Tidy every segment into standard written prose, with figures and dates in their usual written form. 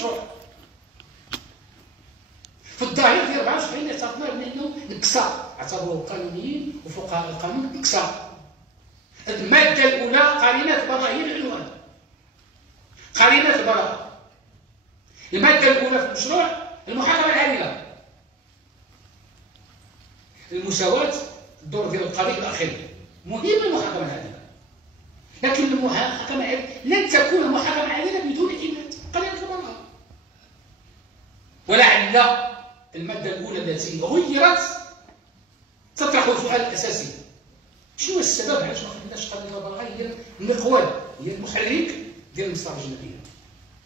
المشروع. في الظاهر ديال 74 اعتبرنا بانه نكسه، اعتبروه قانونيين وفقهاء القانون نكسه. الماده الاولى قرينه البراءه هي العنوان، قرينه البراءه. الماده الاولى في المشروع المحاكمه العادله، المساواه، الدور ديال القاضي الى اخره. مهمه المحاكمه العادله، لكن المحاكمه العادله لن تكون محاكمه عادله بدون إماتة قرينه البراءه. ولعل المادة الأولى التي غيرت تطرح السؤال الأساسي: شنو السبب علاش ما خديناش قانون البراءة هي المقود، هي المحرك ديال المصلحة الأجنبية؟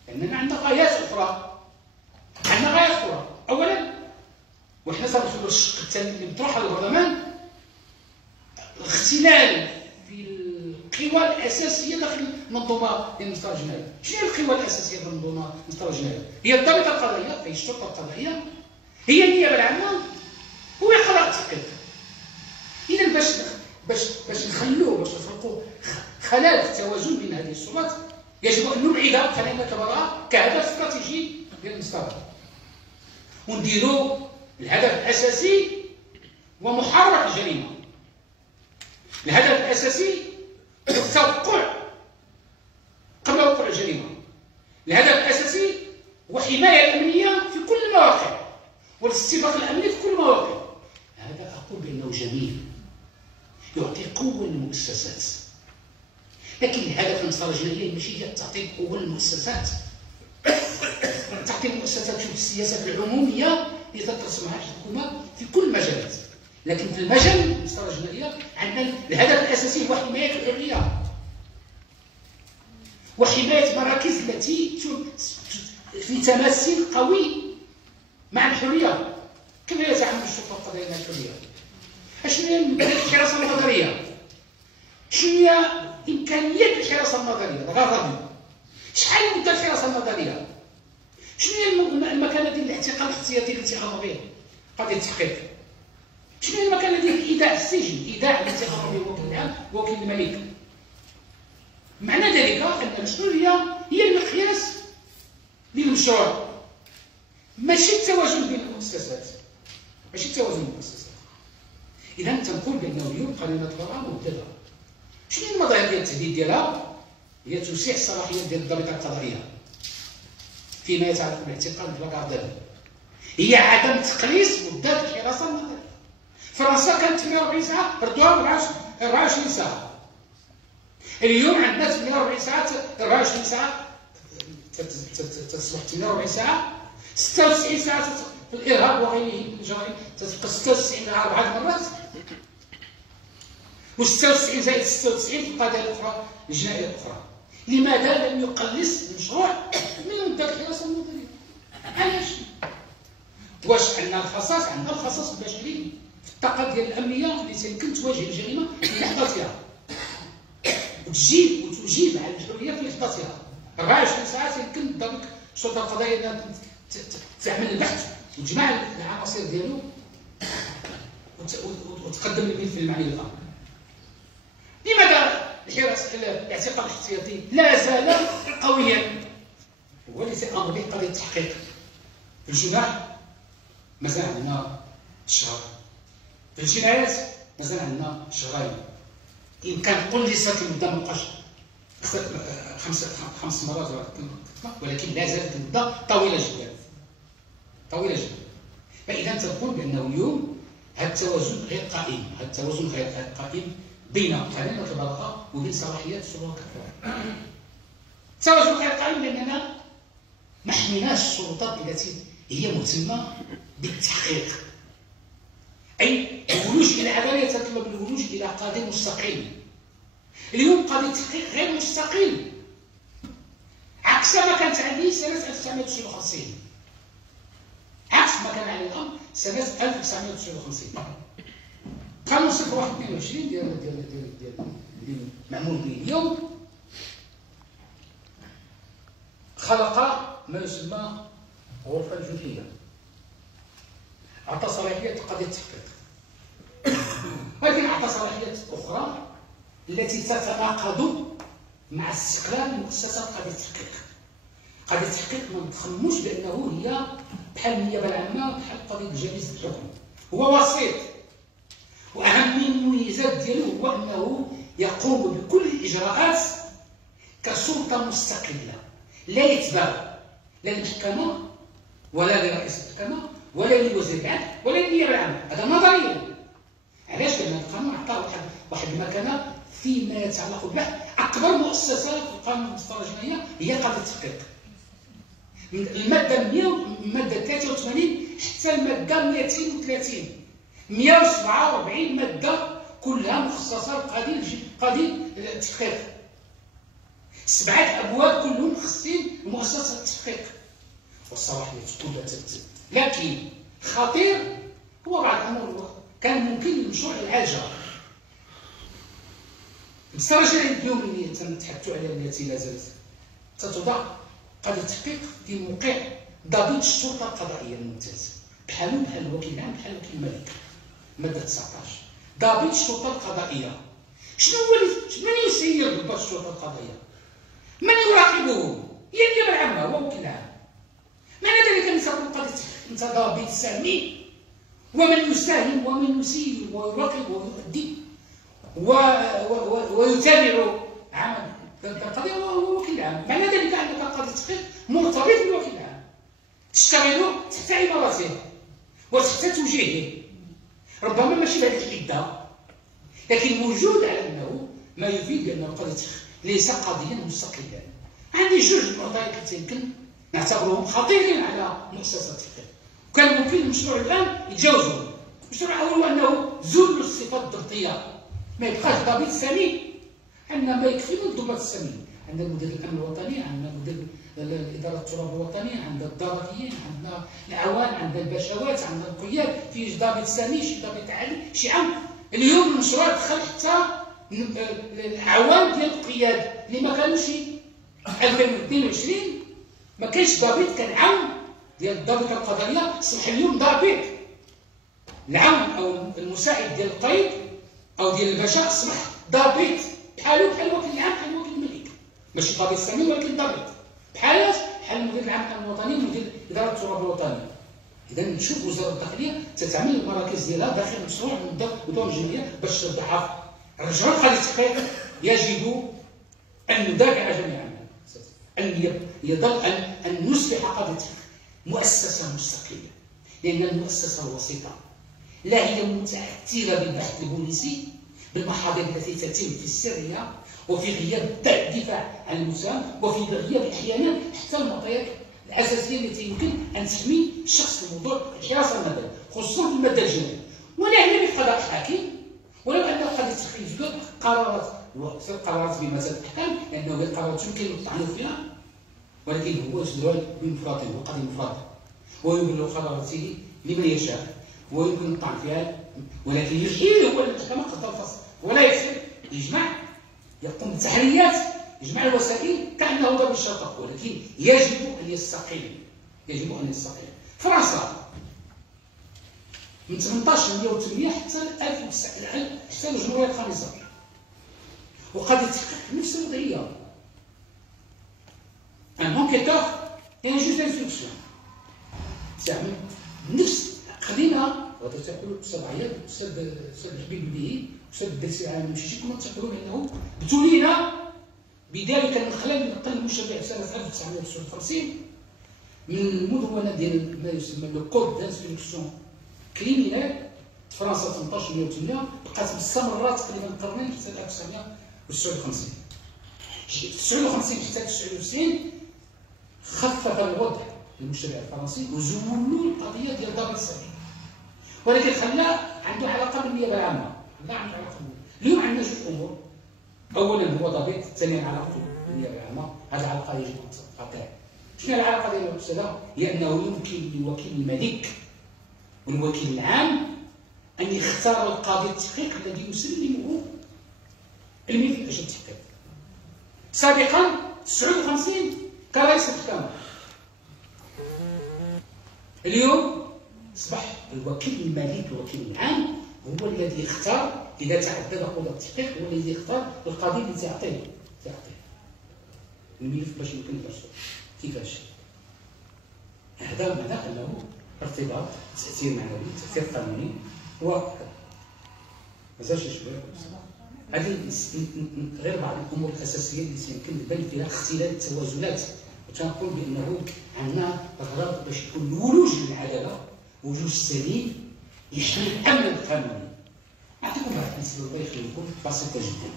لأننا عندنا غايات أخرى، أولا وحنا سندخلوا الشق الثاني اللي بيطرحه البرلمان: الاختلال في القوى الأساسية داخل المنظومة ديال المصلحة الأجنبية. شنو هي القوى الأساسية ديال المنظومة ديال المصلحة الأجنبية؟ هي الضابطة القضائية، أي الشرطة القضائية، هي النيابه العامه، هو قضاء التحقيق. اذا باش نخلقوا خلل في التوازن بين هذه السلطات يجب ان نبعد قرينه البراءه كهدف استراتيجي للمستقبل، ونديروا الهدف الاساسي هو محرك الجريمه. الهدف الاساسي هو التوقع قبل وقوع الجريمه. الهدف الاساسي هو الحمايه الامنيه في كل المواقع والاستباق الامني في كل المواقع. هذا اقول بانه جميل، يعطي قوه للمؤسسات، لكن الهدف من المصلحه الجنائيه ماشي هي تعطي قوه للمؤسسات، تعطي المؤسسات شوف السياسات العموميه اللي تترسمها الحكومه في كل المجالات. لكن في المجال المصلحه الجنائيه عندنا الهدف الاساسي هو حمايه الحريه وحمايه مراكز التي في تماثل قوي مع الحريه. كيف يتعامل الشرطه القضائيه مع الحريه؟ شنو هي الحراسه النظريه؟ شنو هي امكانيات الحراسه النظريه؟ الغرض شحال مده الحراسه النظريه؟ شنو هي المكانه ديال الاعتقال الاحتياطي التي قام به قضيه التحقيق؟ شنو هي المكانه ديال ايداع السجن، ايداع التي قام به الوكيل العام ووكيل الملك؟ معنى ذلك ان المسؤوليه هي المقياس للمشروع، ماشي التوازن بين المؤسسات، اذا تنقول بانه اليوم قانون البراءه مبتدأ. شنو هي المظاهر ديال التهديد ديالها؟ هي توسيع الصلاحيات ديال الضابطه القضائيه فيما يتعلق بالاعتقال بلاكارديل، هي عدم تقليص مده الحراسه النظريه. فرنسا كانت 48 ساعه، ردوها 24 ساعه. اليوم عندنا 48 ساعه، 24 ساعه تصبح 48 ساعه، 96 ساعه في الارهاب وغيره من الجرائم تتبقى 96 مع 4 مرات، و96 زائد 96 في القضايا الاخرى الجنائيه الاخرى. لماذا لم يقلص المشروع من مده الحراسه النظريه؟ علاش؟ واش عندنا الخصاص البشري في الطاقه ديال الامنيه اللي يمكن تواجه الجريمه في لحظتها وتجيب على الحريه في لحظتها. 24 ساعه يمكن ضابط الشرطه القضائيه انها تعمل البحث وتجمع العناصر ديالو وتقدم الملف للمعني الامر. لماذا الاعتقال الاحتياطي لا زال قويا؟ هو اللي تامر به قضيه التحقيق. في الجناح مازال عندنا الشهر، في الجنايات مازال عندنا شهرين. إن كان قلصت المده ما بقاش 5 مرات، ولكن لا زالت المده طويله جدا. فإذا تقول بأنه اليوم هذا التوازن غير قائم، بين قانون البراءة وبين صلاحيات السلطات الكبرى. التوازن غير قائم لأننا ما حميناش السلطات التي هي مهتمة بالتحقيق. أي الولوج إلى العدالة يتطلب الولوج إلى قاضي مستقيم. اليوم قاضي التحقيق غير مستقيم، عكس ما كانت عليه سنة 1959. عكس ما كان عليه الأمر سنة 1959. قانون 0122 ديال معمول به اليوم خلق ما يسمى غرفة الجنحية، أعطى صلاحيات قضية التحقيق، ولكن أعطى صلاحيات أخرى التي تتناقض مع استقلال مؤسسة قضية التحقيق. قضية التحقيق ما نتخموش بأنه هي بحال النيابة العامة بحال قضية جلسة الحكم، هو وسيط. وأهم من المميزات ديالو هو أنه يقوم بكل الإجراءات كسلطة مستقلة، لا يتبع لا للمحكمة ولا لرئيس المحكمة ولا لوزير العدل ولا للنيابة العامة. هذا نظريا. علاش؟ لأن القانون عطاه واحد المكانة فيما يتعلق بالبحث. أكبر مؤسسة في القانون المسطرة الجنائية هي قضية التحقيق. من المادة 83 حتى المادة 230 147 مادة كلها مخصصة لقضية التحقيق. 7 أبواب كلهم مخصصين لمؤسسة التحقيق. والصراحة كلها تكتب، لكن خطير هو بعض الأمور كان ممكن المشروع يعالجها. المسطرة الجنائية اليوم اللي تنتحدثوا عليها التي لا زالت تتوضع قضية التحقيق في موقع ضابط الشرطة القضائية الممتاز، بحال الوكيل العام بحال الوكيل الملكي. مادة 19 ضابط الشرطة القضائية. شنو هو من يسير ضباط الشرطة القضائية؟ من يراقبه؟ هي النيابة العامة، هو الوكيل العام. معنى ذلك أن تكون قضية التحقيق أنت ضابط سامي، ومن يساهم ومن يسير ويراقب ويؤدي ويتابع عمل القضية هو الوكيل العام. معنى ذلك أنك قضية التحقيق مرتبط بالوكيل العام، تشتغل تحت إمارته وتحت توجيهه، ربما ماشي بهذه الحدة، لكن موجود على أنه ما يفيد بأن قضية التحقيق ليس قضيا مستقلا. عندي جوج معطيات التي يمكن نعتبرهم خطيرين على مؤسسة التحقيق، وكان ممكن المشروع الآن يتجاوزهم. المشروع الأول هو أنه زول الصفات الضبطية، ما يبقاش ضابط سامي. عندنا ما يكفي من الضباط الساميين، عندنا مدير الأمن الوطني، عندنا مدير الإدارة التراب الوطنية، عندنا الضابطيين، عندنا الأعوان، عندنا الباشوات، عندنا القياد، فيه ضابط سامي، شي ضابط عالي، شي عام. اليوم المشروع دخل حتى الأعوان ديال القياد اللي ما كانوش 2022 ما كاينش ضابط كان عام ديال الضابطة القضائية صبح اليوم ضابط. العام أو المساعد ديال القيد أو ديال الباشا أصبح ضابط بحالو بحال الوكيل العام بحال الوكيل الملك، ماشي ضابط سامي ولكن ضابط بحال المدير العام الأمن الوطني ومدير إدارة التراب الوطني. إذا نشوف وزارة الداخلية تتعمل المراكز ديالها داخل المشروع بدون جمعية باش تضعف. رجعوا قضية التحقيق يجب أن ندافع جميعا أن نصبح قضية التحقيق مؤسسة مستقلة، لأن المؤسسة الوسيطة لا هي متأثرة بالبحث البوليسي بالمحاضر التي تتم في السرية وفي غياب الدفاع عن المتهم، وفي غياب أحيانا حتى المعطيات الأساسية التي يمكن أن تحمي الشخص في موضوع الحراسة المدنية، خصوصا في المادة الجنائية. ولا هي بقضاء الحاكم، ولو أن قضية التحقيق في قرارات قرارات بمزاد الأحكام، لأنه هي القرارات يمكن الطعن فيها، ولكن هو سؤال بمفرده، هو قضية مفردة ويبلغ قراراته لمن يشاء ويمكن الطعن فيها، ولكن يحيل هو المحكمة قضاء الفصل ولا يحسن يجمع، يقوم بالتحريات، يجمع الوسائل كأنه ضرب الشرطة، ولكن يجب أن يستقيل. فرنسا من 1808 حتى 1900 حتى الجمهورية الخامسة وقضية التحقيق نفس الوضعية. ان انكيتور اي ان جوج دانستركسيون تعمل نفس خلينا غادي تقولوا الاستاذ عياض الاستاذ حبيب بيه الاستاذ الدرسي العام المشيشي كنا تقولون انه ابتلينا بذلك من خلال النقل المشبع سنه 1959 من المدونه ديال ما يسمى لو كود دانستركسيون كريمينال فرنسا 1808 بقات مستمره تقريبا قرنين حتى 1959. 59 حتى 99 خفف الوضع للمجتمع الفرنسي وزولوا القضيه ديال ضابط السامي، ولكن خلاه عنده علاقه بالنيابه العامه. لا عنده علاقه اليوم عندنا جوج امور، اولا هو ضابط، ثانيا علاقته بالنيابه العامه. هذه العلاقه يجب ان تنقطع. شنو العلاقه ديال الاستاذ؟ هي انه يمكن للوكيل الملك والوكيل العام ان يختار القاضي التحقيق الذي يسلمه الملك باش يتحقق. سابقا 59 كان رئيس المحكمة، اليوم اصبح الوكيل المالي الوكيل العام هو الذي يختار اذا تعدد قضاء التحقيق، هو الذي يختار القاضي اللي تعطيه الملف باش يمكن يرسل. كيفاش؟ هذا معناه انه ارتباط تاثير معنوي تاثير قانوني وهكذا. مازالش شويه هذه غير بعض الامور الاساسيه اللي يمكن تبان فيها اختلال التوازنات، وتنقول بانه عندنا غرض باش يكون الولوج للعداله ولوج سليم يحمي الامن القانوني. نعطيكم واحد الامثله الله يخليكم بسيطه جدا.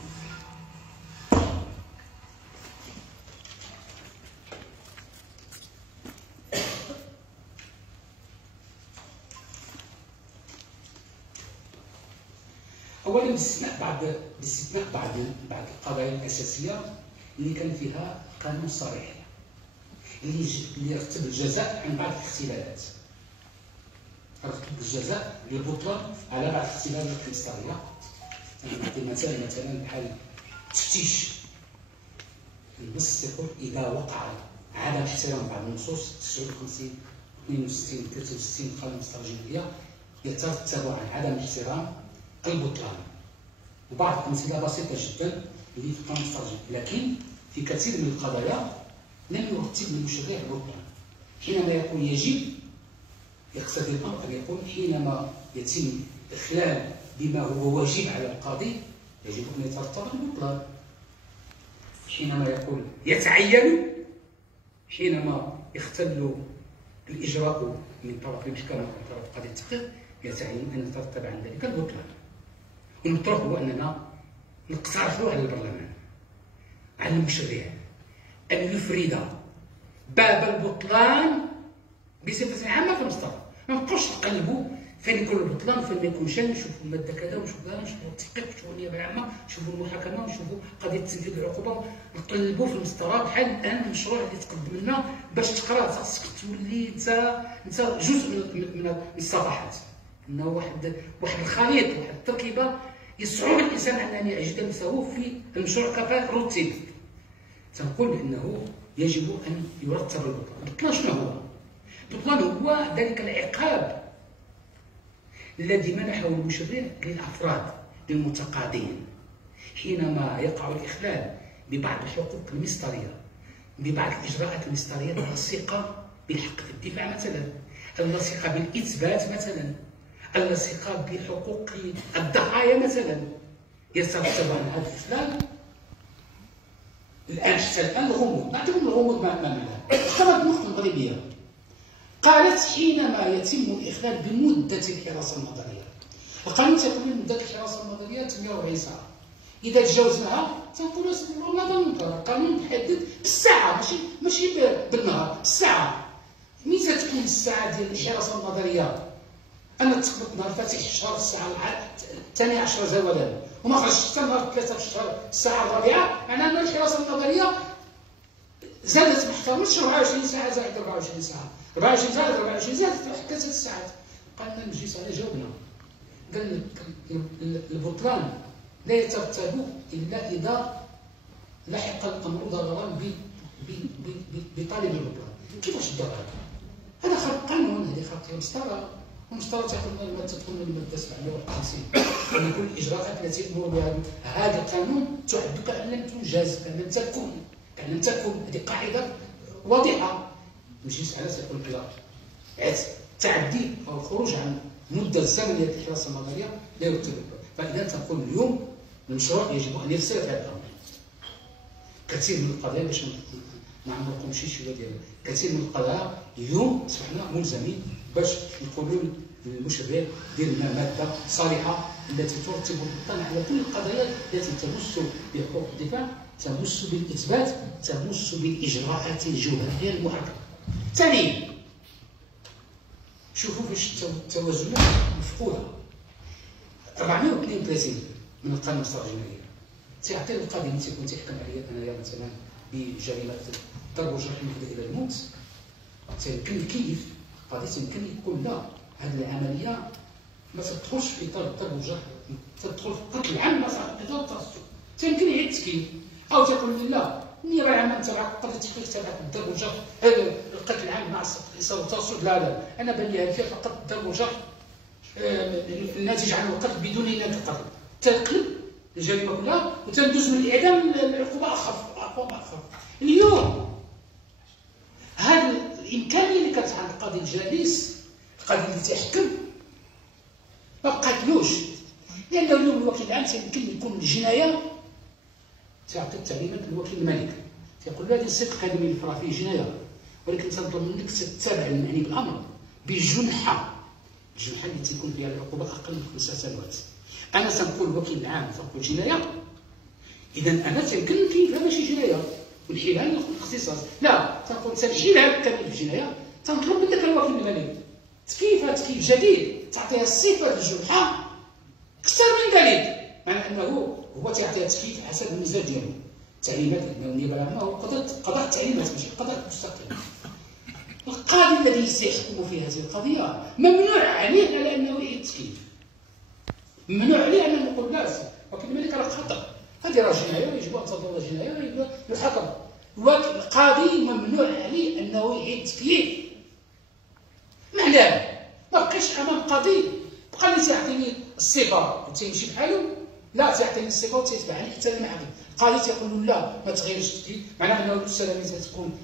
اولا باستثناء بعض القضايا الاساسيه اللي كان فيها قانون صريح اللي يرتب الجزاء عن بعض الاختلالات، يرتب الجزاء للبطلان على بعض الاختلالات الإصدارية. نعطي مثلا بحال تفتيش النص يقول اذا وقع عدم احترام بعض النصوص 59 62 63 القانون الإصدارية يترتب عن عدم الاحترام البطلان. وبعض الامثله بسيطه جدا اللي في القانون الإصداري، لكن في كثير من القضايا لم يرتب المشرع البطلان. حينما يقول يجب، يقتضي الامر ان يقول حينما يتم اخلال بما هو واجب على القاضي يجب ان يترتب البطلان. حينما يقول يتعين، حينما يختل الاجراء من طرف المحكمه ومن طرف قاضي التحقيق يتعين ان يترتب عن ذلك البطلان. والمطروح هو اننا نقترحوا على البرلمان، على المشرع، ان يفرد باب البطلان بصفه عامه في المسطره. ما نبقاوش نقلبوا فين يكون البطلان فين ما يكونش، نشوفوا الماده كذا ونشوفوا كذا، نشوفوا التحقيق، نشوفوا النيابه العامه، نشوفوا المحاكمه، نشوفوا قضيه تنفيذ العقوبه، نقلبوا في المسطره. بحال الان المشروع اللي تقدم لنا باش تقراه خاصك تولي انت جزء من الصفحات، انه واحد الخليط، واحد التركيبه يصعب الانسان ان يجد نفسه في المشروع كيف رتب. تنقول بانه يجب ان يرتب البطلان. البطلان شنو هو؟ البطلان هو ذلك العقاب الذي منحه المشرع للافراد للمتقاضين حينما يقع الاخلال ببعض الحقوق المسطريه، ببعض الاجراءات المسطريه اللصيقه بالحق في الدفاع مثلا، اللصيقه بالاثبات مثلا، اللصيقه بحقوق الضحايا مثلا، يترتب على هذا الاخلال. الان حتى الان الغموض، نعطيكم الغموض ما معناه. اختارت النقطه المغربيه قالت حينما يتم الاخلال بمده الحراسه النظريه. القانون تيقول مده الحراسه النظريه 48 ساعه. اذا تجاوزناها تنقولوا نظام القانون يحدد بالساعه، ماشي بالنهار، بالساعه. متى تكون الساعه ديال الحراسه النظريه؟ أنا تقبض نهار فاتح الشهر الساعة 12 زوالا وما خرجتش حتى نهار 3 في الشهر الساعة 4، معناها أن الحراسة النظرية زادت ما احترمتش 24 ساعة زائد 24 ساعة، 24 زائد 24 زادت حتى 6 ساعات. قالنا المجلس على جاوبنا، قال البطلان لا يترتب إلا إذا لحق الأمر ضررا بطالب البطلان. كيفاش الضرر؟ هذا خرق قانون، هذه خرق المسطرة. المسطرة تاخذ تدخل من المادة 750 يقول الإجراءات التي يأمر بها هذا القانون تعد كأن لم تنجز، كأن لم تكن. هذه قاعدة واضحة. المجلس على تقول لا، التعدي أو الخروج عن المدة الزمنية للحراسة النظرية لا يرتب. فإذا تنقول اليوم المشروع يجب أن يفسر هذا الأمر. كثير من القضايا باش ما عمركم شويه ديال كثير من القضايا اليوم اصبحنا ملزمين باش نقولوا للمشرع دير لنا ماده صريحه التي ترتب البطلان على كل القضايا التي تمس بحقوق الدفاع، تمس بالاثبات، تمس بالاجراءات الجوهريه المحدده. ثانيا شوفوا فاش التوازنات مفقوده. 432 من القانون الإصداري تيعطي القاضي ملي تيكون تيحكم عليا انايا مثلا بجريمه ضرب وجرح يؤدي الى الموت، تيمكن كيف القاضي تيمكن يقول لا، هذه العمليه ما تدخلش في اطار الضرب والجرح، تدخل في القتل العام ما صار في اطار الترصد، تيمكن يعيد التكييف. او تيقول لي لا، النيابه العامه تبعك قضيه التحقيق تبعك الضرب والجرح القتل العام مع الاصابه والترصد، لا انا بان لي فيها فقط الضرب والجرح الناتج عن القتل بدون نيه القتل، تقلب الجريمه كلها وتندوز من الاعدام للعقوبه اخف. اليوم الامكانيه اللي كانت عند القاضي الجالس، القاضي اللي تيحكم، ما بقاتلوش، لانه اليوم الوكيل العام يمكن يكون الجنايه تعطي التعليمات للوكيل الملك، تيقول له هذه الصدق هذا ملف راه فيه جنايه، ولكن تنظن منك تتبع المعني بالامر بجنحه، الجنحه اللي تيكون فيها العقوبه اقل من 5 سنوات. انا تنقول الوكيل العام تنقول جنايه، اذا انا تيمكن نكيفها ماشي جنايه ونحيلها للاختصاص، لا تنقول تنحيلها كامل الجنايه، تنطلب منك الوكيل الملك تكييفها تكييف جديد، تعطيها الصفه الجنحه اكثر من ذلك، مع انه هو تيعطيها تكييف حسب المزاج ديالو. التعليمات لانه النيابه العامه هو قضاء التعليمات ماشي قضاء مستقل. القاضي الذي سيحكم في هذه القضيه ممنوع عليه على انه يعيد التكييف، ممنوع عليه انه نقول لا وكيل الملك راه خطا، هذه راه جنايه ويجب ان تظل جنايه ويجب الحكم. القاضي ممنوع عليه انه يعيد التكييف. معناه ما بقيش امام قاضي بقى اللي تيعطيني الصفه وتيمشي بحالو، لا تيعطيني الصفه وتيتبعني حتى المعهد، القاضي تيقول له لا ما تغيرش التكييف، معناه انه التلاميذ تكون